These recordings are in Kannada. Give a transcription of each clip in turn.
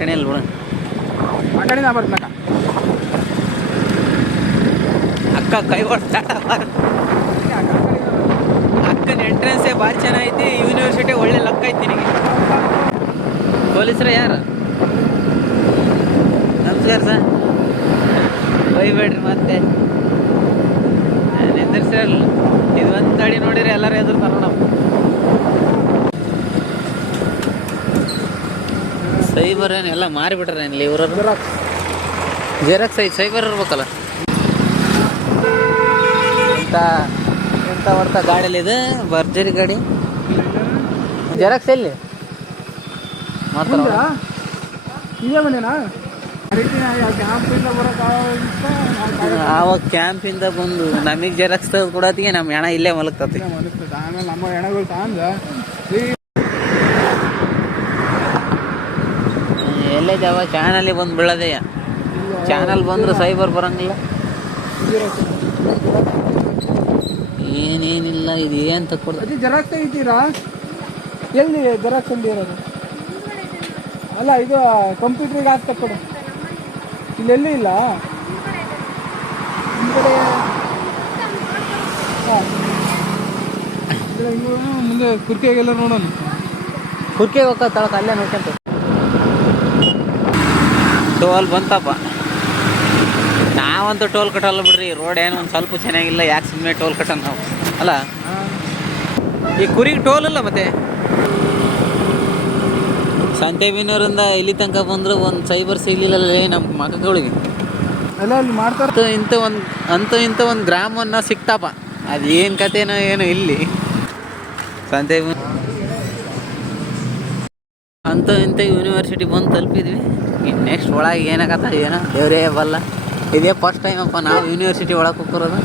ಕಣೆ ಅಲ್ಲ ಬಿಡ ಆ ಕಡೆ ನಾ ಬರ್ತೀನಕ್ಕ. ಅಕ್ಕ ಕೈ ಹೊಡ್ತಾಳ ಅಕ್ಕನ ಎಂಟ್ರೆನ್ಸೇ ಭಾರಿ ಚೆನ್ನಾಗೈತಿ. ಯೂನಿವರ್ಸಿಟಿ ಒಳ್ಳೆ ಲಕ್ ಐತಿ ನಿನಗೆ. ಪೊಲೀಸರು ಯಾರು? ನಮಸ್ಕಾರ ಸರ್. ಬೈಬೇಡ್ರಿ ಮತ್ತೆ ನಿಂದಿರ್ಸಿರಲ್ಲ. ಇದು ಒಂದು ಗಾಡಿ ನೋಡಿರಿ ಎಲ್ಲರೂ ಎದುರ್ತಾರ ನಾವು. ಸೈಬರ್ ಏನೆಲ್ಲ ಮಾರಿಬಿಟ್ರೆ ಏನಿಲ್ಲ ಇವರು. ಜೆರಾಕ್ಸ್ ಐತಿ, ಸೈಬರ್ ಇರ್ಬೇಕಲ್ಲ. ಎಂತ ಹೊಡ್ತಾ ಗಾಡಿಯಲ್ಲಿ ಇದೆ ಭರ್ಜರಿ ಗಾಡಿ. ಜೆರಾಕ್ಸ್ ಎಲ್ಲಿ ಮಾಡ್ತಾರ? ಇದೇ ಮನೇನಾ? ಆವಾಗ ಕ್ಯಾಂಪಿಂದ ಬಂದು ನಮಗೆ ಜೆರಾಕ್ಸ್ ತೆಗೆದು ಕೊಡೋತ್ತಿಗೆ ನಮ್ಮ ಹೆಣ ಇಲ್ಲೇ ಮಲಗ್ತತಿ. ಆಮೇಲೆ ನಮ್ಮ ಹೆಣಗಳು ತಗೊಂಡ ಎಲ್ಲೈತವ ಚಾನಲ್ಲಿ ಬಂದು ಬೀಳೋದೆಯ. ಚಾನಲ್ ಬಂದ್ರೆ ಸೈಬರ್ ಬರಂಗಿಲ್ಲ. ಏನೇನಿಲ್ಲ. ಇದು ಏನು ತಕ್ಕೊಡ್ದು? ಜೆರಾಕ್ಸ್ ತೆಗಿತೀರಾ? ಎಲ್ಲಿ ಜೆರಾಕ್ಸ್ ಅಲ್ಲಿ ಇರೋದು? ಅಲ್ಲ ಇದು ಕಂಪ್ಯೂಟ್ರಿಗೆ ಹಾಕಿ ತಕ್ಕೊಡು. ಇಲ್ಲೆಲ್ಲೂ ಇಲ್ಲ. ನಿಮ್ಮ ಕಡೆ ಮುಂದೆ ಕುರ್ಕೆಗೆಲ್ಲ ನೋಡೋಣ. ಕುರ್ಕೆ ಹೋಗ್ತಾ ತಳಕ ಅಲ್ಲೇ ನೋಡ್ಕೊಂತ. ಟೋಲ್ ಬಂತಪ್ಪ. ನಾವಂತೂ ಟೋಲ್ ಕಟ್ಟಲ್ಲ ಬಿಡ್ರಿ. ರೋಡ್ ಏನು ಒಂದು ಸ್ವಲ್ಪ ಚೆನ್ನಾಗಿಲ್ಲ. ಯಾಕೆ ಸುಮ್ಮನೆ ಟೋಲ್ ಕಟ್ಟೋಣ ನಾವು ಅಲ್ಲ? ಈ ಕುರಿಗೆ ಟೋಲ್ ಇಲ್ಲ ಮತ್ತೆ. ಸಂತೆಬೆನ್ನೂರಿಂದ ಇಲ್ಲಿ ತನಕ ಬಂದ್ರು ಒಂದು ಸೈಬರ್ ಸಿಗ್ಲಿಲ್ಲ ನಮ್ಮ ಮಕ್ಕಳಿಗೆ. ಎಲ್ಲ ಅಲ್ಲಿ ಮಾಡ್ತಾರೆ. ಇಂಥ ಒಂದು ಗ್ರಾಮವನ್ನು ಸಿಕ್ತಪ್ಪ. ಅದು ಏನು ಕಥೆನೋ ಏನೋ ಇಲ್ಲಿ ಸಂತೆಬೆನ್ನೂರು ಇಂಥ ಯೂನಿವರ್ಸಿಟಿ ಬಂದು ತಲುಪಿದ್ವಿ. ಇನ್ನು ನೆಕ್ಸ್ಟ್ ಒಳಗೆ ಏನಾಗತ್ತ ಏನೋ ದೇವರೇ ಬಲ್ಲ. ಇದೇ ಫಸ್ಟ್ ಟೈಮ್ ಅಪ್ಪ ನಾವು ಯೂನಿವರ್ಸಿಟಿ ಒಳಗೆ ಹೋಗಿರೋದು.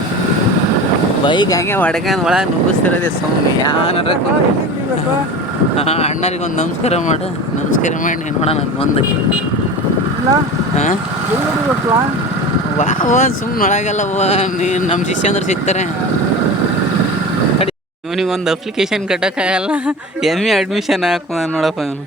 ಬೈಕ್ ಹಂಗೆ ಹೊಡ್ಕೊಂಡು ಒಳಗೆ ನುಗ್ಗಿಸ್ತಿರೋದೆ ಸುಮ್ಮನೆ. ಯಾವನಾರ ಅಣ್ಣರಿಗೆ ಒಂದು ನಮಸ್ಕಾರ ಮಾಡು. ನಮಸ್ಕಾರ ಮಾಡಿ ನೋಡೋಣ ಮುಂದಕ್ಕೆ. ಹಾಂ ವಾ ಸುಮ್ಮನೆ ಒಳಗೆಲ್ಲ ನೀನು ನಮ್ಮ ಶಿಷ್ಯಂದ್ರೆ ಸಿಗ್ತಾರೆ. ಇವನಿಗೊಂದು ಅಪ್ಲಿಕೇಶನ್ ಕಟ್ಟೋಕ್ಕಾಗಲ್ಲ. ಎಮ್ ಎ ಅಡ್ಮಿಷನ್ ಹಾಕುವ ನೋಡಪ್ಪ ಇವನು.